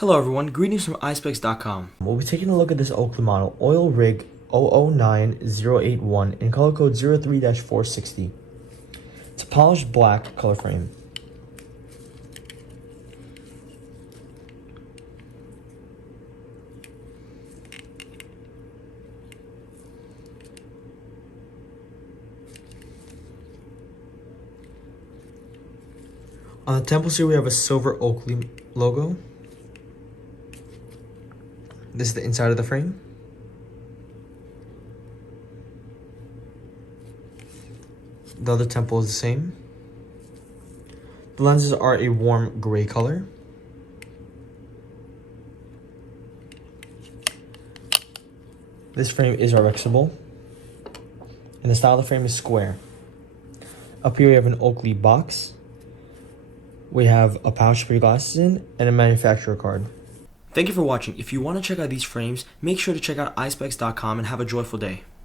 Hello everyone, greetings from Eyespecs.com. We'll be taking a look at this Oakley model, Oil Rig OO9081 in color code 03-460. It's a polished black color frame. On the temples here we have a silver Oakley logo. This is the inside of the frame. The other temple is the same. The lenses are a warm gray color. This frame is RXable. And the style of the frame is square. Up here we have an Oakley box. We have a pouch to put your glasses in and a manufacturer card. Thank you for watching. If you want to check out these frames, make sure to check out Eyespecs.com and have a joyful day.